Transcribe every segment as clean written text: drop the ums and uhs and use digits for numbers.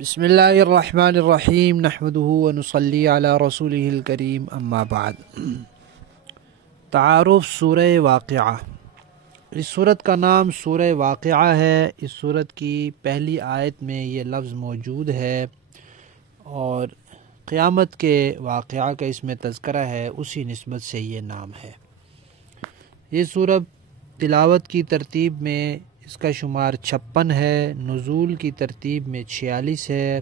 بسم اللہ الرحمن الرحیم نحمدہ ونصلی علی رسولہ الکریم اما بعد۔ تعارف سورہ واقعہ۔ اس سورت کا نام سورہ واقعہ ہے۔ اس سورت کی پہلی آیت میں یہ لفظ موجود ہے اور قیامت کے واقعہ کا اس میں تذکرہ ہے، اسی نسبت سے یہ نام ہے۔ یہ سورت تلاوت کی ترتیب میں اس کا شمار 56 ہے، نزول کی ترتیب میں 46 ہے،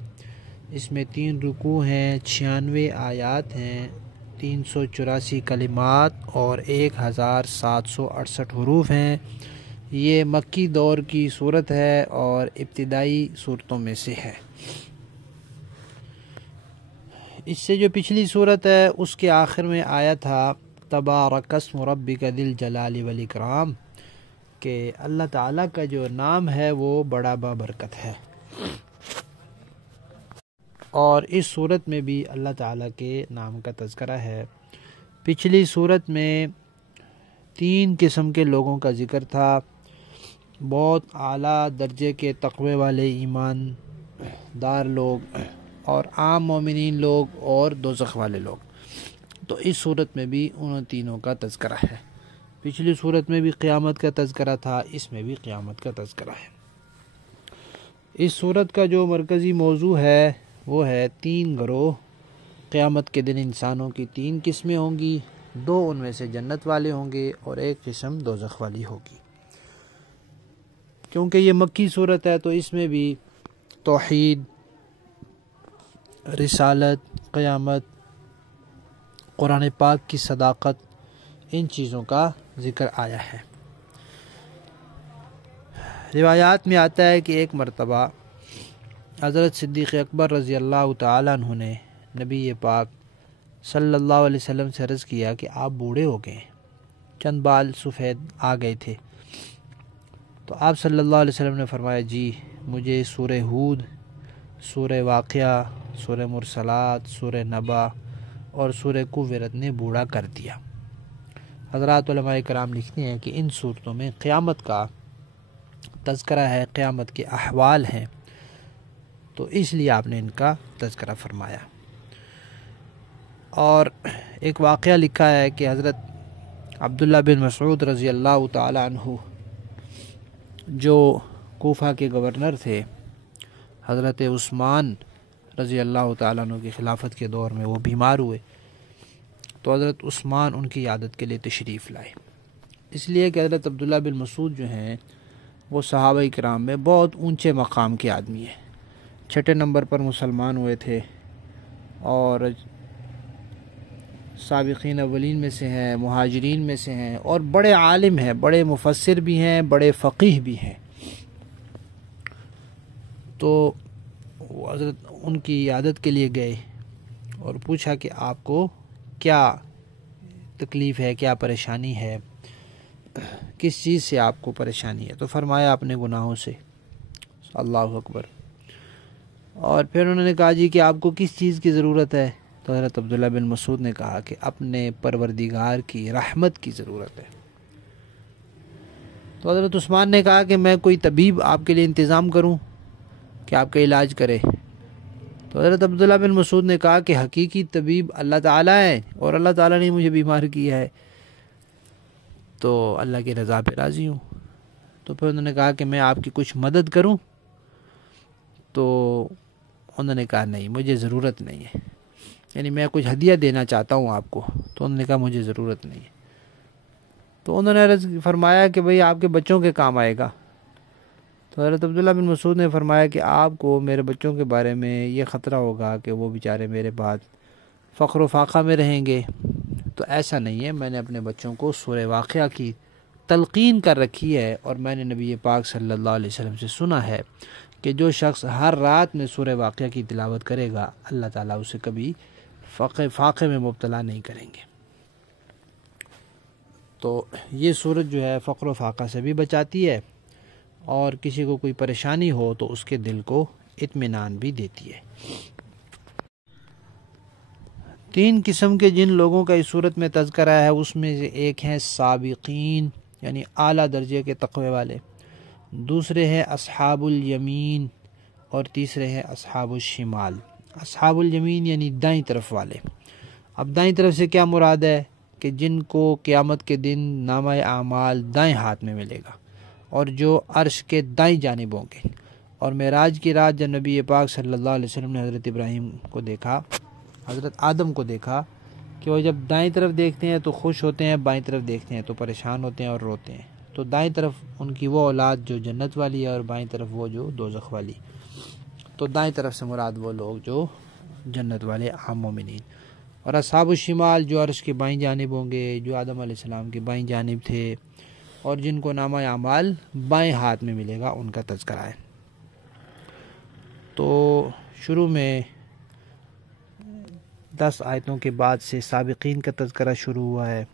اس میں 3 رکوع ہیں، 96 آیات ہیں، 384 کلمات اور 1768 حروف ہیں۔ یہ مکی دور کی سورت ہے اور ابتدائی صورتوں میں سے ہے۔ اس سے جو پچھلی سورت ہے اس کے آخر میں آیا تھا تبارک اسم ربک ذی الجلال والاکرام، کہ اللہ تعالیٰ کا جو نام ہے وہ بڑا بابرکت ہے۔ اور اس صورت میں بھی اللہ تعالیٰ کے نام کا تذکرہ ہے۔ پچھلی صورت میں 3 قسم کے لوگوں کا ذکر تھا، بہت اعلیٰ درجے کے تقوی والے ایمان دار لوگ اور عام مومنین لوگ اور دوزخ والے لوگ۔ تو اس صورت میں بھی ان تینوں کا تذکرہ ہے۔ پچھلی صورت میں بھی قیامت کا تذکرہ تھا، اس میں بھی قیامت کا تذکرہ ہے۔ اس صورت کا جو مرکزی موضوع ہے وہ ہے 3 گروہ۔ قیامت کے دن انسانوں کی 3 قسمیں ہوں گی، 2 ان میں سے جنت والے ہوں گے اور 1 قسم دوزخ والی ہوگی۔ کیونکہ یہ مکی صورت ہے تو اس میں بھی توحید، رسالت، قیامت، قرآن پاک کی صداقت، ان چیزوں کا ذکر آیا ہے۔ روایات میں آتا ہے کہ ایک مرتبہ حضرت صدیق اکبر رضی اللہ تعالیٰ عنہ نے نبی پاک صلی اللہ علیہ وسلم سے عرض کیا کہ آپ بوڑھے ہو گئے، چند بال سفید آ گئے تھے۔ تو آپ صلی اللہ علیہ وسلم نے فرمایا جی مجھے سورہ ہود، سورہ واقعہ، سورہ مرسلات، سورہ نبا اور سورہ کوثر نے بوڑھا کر دیا۔ حضرات علماء کرام لکھتے ہیں کہ ان صورتوں میں قیامت کا تذکرہ ہے، قیامت کے احوال ہیں، تو اس لیے آپ نے ان کا تذکرہ فرمایا۔ اور ایک واقعہ لکھا ہے کہ حضرت عبداللہ بن مسعود رضی اللہ تعالی عنہ جو کوفہ کے گورنر تھے، حضرت عثمان رضی اللہ تعالیٰ عنہ کی خلافت کے دور میں وہ بیمار ہوئے، تو حضرت عثمان ان کی عیادت کے لیے تشریف لائے۔ اس لیے کہ حضرت عبداللہ بن مسعود جو ہیں وہ صحابہ کرام میں بہت اونچے مقام کے آدمی ہیں، 6 نمبر پر مسلمان ہوئے تھے اور سابقین اولین میں سے ہیں، مہاجرین میں سے ہیں اور بڑے عالم ہیں، بڑے مفسر بھی ہیں، بڑے فقیہ بھی ہیں۔ تو وہ حضرت ان کی عیادت کے لیے گئے اور پوچھا کہ آپ کو کیا تکلیف ہے، کیا پریشانی ہے، کس چیز سے آپ کو پریشانی ہے؟ تو فرمایا اپنے گناہوں سے۔ اللہ اکبر۔ اور پھر انہوں نے کہا جی کہ آپ کو کس چیز کی ضرورت ہے؟ تو حضرت عبداللہ بن مسعود نے کہا کہ اپنے پروردگار کی رحمت کی ضرورت ہے۔ تو حضرت عثمان نے کہا کہ میں کوئی طبیب آپ کے لیے انتظام کروں کہ آپ کا علاج کرے؟ تو حضرت عبداللہ بن مسعود نے کہا کہ حقیقی طبیب اللہ تعالیٰ ہے اور اللہ تعالیٰ نے مجھے بیمار کیا ہے، تو اللہ کی رضا پہ راضی ہوں۔ تو پھر انہوں نے کہا کہ میں آپ کی کچھ مدد کروں؟ تو انہوں نے کہا نہیں مجھے ضرورت نہیں ہے، یعنی میں کچھ ہدیہ دینا چاہتا ہوں آپ کو۔ تو انہوں نے کہا مجھے ضرورت نہیں ہے۔ تو انہوں نے عرض فرمایا کہ بھئی آپ کے بچوں کے کام آئے گا۔ تو حضرت عبداللہ بن مسعود نے فرمایا کہ آپ کو میرے بچوں کے بارے میں یہ خطرہ ہوگا کہ وہ بیچارے میرے بعد فقر و فاقہ میں رہیں گے، تو ایسا نہیں ہے، میں نے اپنے بچوں کو سورہ واقعہ کی تلقین کر رکھی ہے اور میں نے نبی پاک صلی اللہ علیہ وسلم سے سنا ہے کہ جو شخص ہر رات میں سورہ واقعہ کی تلاوت کرے گا اللہ تعالیٰ اسے کبھی فاقے میں مبتلا نہیں کریں گے۔ تو یہ سورت جو ہے فقر و فاقہ سے بھی بچاتی ہے اور کسی کو کوئی پریشانی ہو تو اس کے دل کو اطمینان بھی دیتی ہے۔ 3 قسم کے جن لوگوں کا اس صورت میں تذکرہ ہے اس میں سے ایک ہیں سابقین، یعنی اعلیٰ درجے کے تقوی والے، دوسرے ہیں اصحاب الیمین اور تیسرے ہیں اصحاب الشمال، اصحاب الیمین یعنی دائیں طرف والے۔ اب دائیں طرف سے کیا مراد ہے کہ جن کو قیامت کے دن نامہ اعمال دائیں ہاتھ میں ملے گا، اور جو عرش کے دائیں جانب ہوں گے۔ اور معراج کی رات جب نبی پاک صلی اللہ علیہ وسلم نے حضرت ابراہیم کو دیکھا، حضرت آدم کو دیکھا کہ وہ جب دائیں طرف دیکھتے ہیں تو خوش ہوتے ہیں، بائیں طرف دیکھتے ہیں تو پریشان ہوتے ہیں اور روتے ہیں۔ تو دائیں طرف ان کی وہ اولاد جو جنت والی ہے اور بائیں طرف وہ جو دوزخ والی۔ تو دائیں طرف سے مراد وہ لوگ جو جنت والے عام مومنین، اور اصحاب الشمال جو عرش کے بائیں جانب ہوں گے، جو آدم علیہ السلام کے بائیں جانب تھے اور جن کو نامہ اعمال بائیں ہاتھ میں ملے گا، ان کا تذکرہ ہے۔ تو شروع میں 10 آیتوں کے بعد سے سابقین کا تذکرہ شروع ہوا ہے،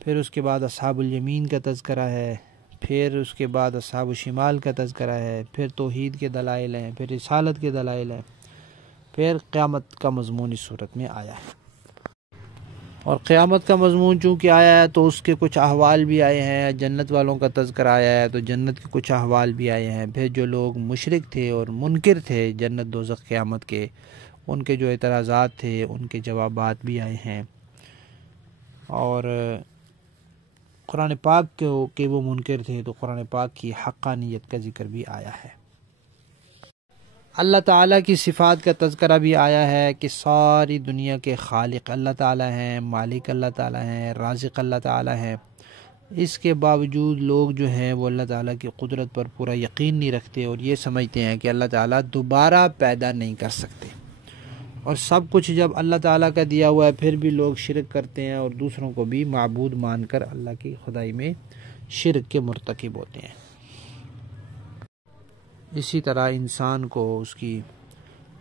پھر اس کے بعد اصحاب الیمین کا تذکرہ ہے، پھر اس کے بعد اصحاب الشمال کا تذکرہ ہے، پھر توحید کے دلائل ہیں، پھر رسالت کے دلائل ہیں، پھر قیامت کا مضمون اس صورت میں آیا ہے۔ اور قیامت کا مضمون چونکہ آیا ہے تو اس کے کچھ احوال بھی آئے ہیں، جنت والوں کا تذکرہ آیا ہے تو جنت کے کچھ احوال بھی آئے ہیں، پھر جو لوگ مشرک تھے اور منکر تھے جنت دوزخ قیامت کے، ان کے جو اعتراضات تھے ان کے جوابات بھی آئے ہیں، اور قرآن پاک کے وہ منکر تھے تو قرآن پاک کی حقانیت کا ذکر بھی آیا ہے۔ اللہ تعالیٰ کی صفات کا تذکرہ بھی آیا ہے کہ ساری دنیا کے خالق اللہ تعالیٰ ہیں، مالک اللہ تعالیٰ ہیں، رازق اللہ تعالیٰ ہیں۔ اس کے باوجود لوگ جو ہیں وہ اللہ تعالیٰ کی قدرت پر پورا یقین نہیں رکھتے اور یہ سمجھتے ہیں کہ اللہ تعالیٰ دوبارہ پیدا نہیں کر سکتے، اور سب کچھ جب اللہ تعالیٰ کا دیا ہوا ہے پھر بھی لوگ شرک کرتے ہیں اور دوسروں کو بھی معبود مان کر اللہ کی خدائی میں شرک کے مرتکب ہوتے ہیں۔ اسی طرح انسان کو اس کی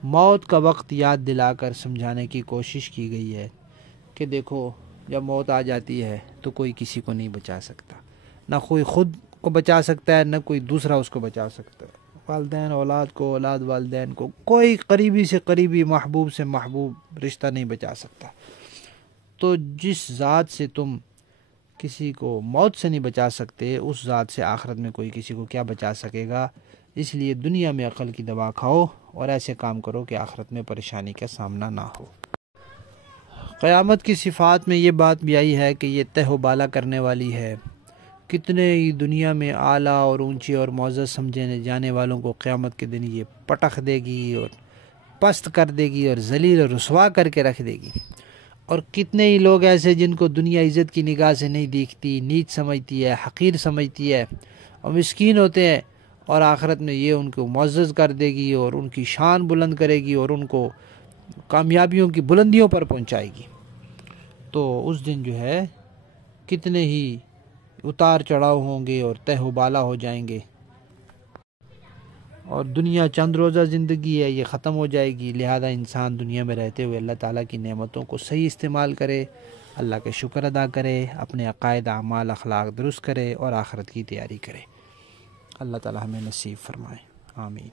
موت کا وقت یاد دلا کر سمجھانے کی کوشش کی گئی ہے کہ دیکھو جب موت آ جاتی ہے تو کوئی کسی کو نہیں بچا سکتا، نہ کوئی خود کو بچا سکتا ہے نہ کوئی دوسرا اس کو بچا سکتا ہے، والدین اولاد کو، اولاد والدین کو، کوئی قریبی سے قریبی، محبوب سے محبوب رشتہ نہیں بچا سکتا۔ تو جس ذات سے تم کسی کو موت سے نہیں بچا سکتے اس ذات سے آخرت میں کوئی کسی کو کیا بچا سکے گا؟ اس لیے دنیا میں عقل کی دوا کھاؤ اور ایسے کام کرو کہ آخرت میں پریشانی کا سامنا نہ ہو۔ قیامت کی صفات میں یہ بات بھی آئی ہے کہ یہ تہ و بالا کرنے والی ہے، کتنے ہی دنیا میں اعلیٰ اور اونچی اور معزز سمجھے جانے والوں کو قیامت کے دن یہ پٹخ دے گی اور پست کر دے گی اور ذلیل و رسوا کر کے رکھ دے گی، اور کتنے ہی لوگ ایسے جن کو دنیا عزت کی نگاہ سے نہیں دیکھتی، نیچ سمجھتی ہے، حقیر سمجھتی ہے اور مسکین ہوتے ہیں، اور آخرت میں یہ ان کو معزز کر دے گی اور ان کی شان بلند کرے گی اور ان کو کامیابیوں کی بلندیوں پر پہنچائے گی۔ تو اس دن جو ہے کتنے ہی اتار چڑھاؤ ہوں گے اور تہ و بالا ہو جائیں گے، اور دنیا چند روزہ زندگی ہے، یہ ختم ہو جائے گی، لہذا انسان دنیا میں رہتے ہوئے اللہ تعالیٰ کی نعمتوں کو صحیح استعمال کرے، اللہ کا شکر ادا کرے، اپنے عقائد، اعمال، اخلاق درست کرے اور آخرت کی تیاری کرے۔ اللہ تعالیٰ ہمیں نصیب فرمائے، آمین۔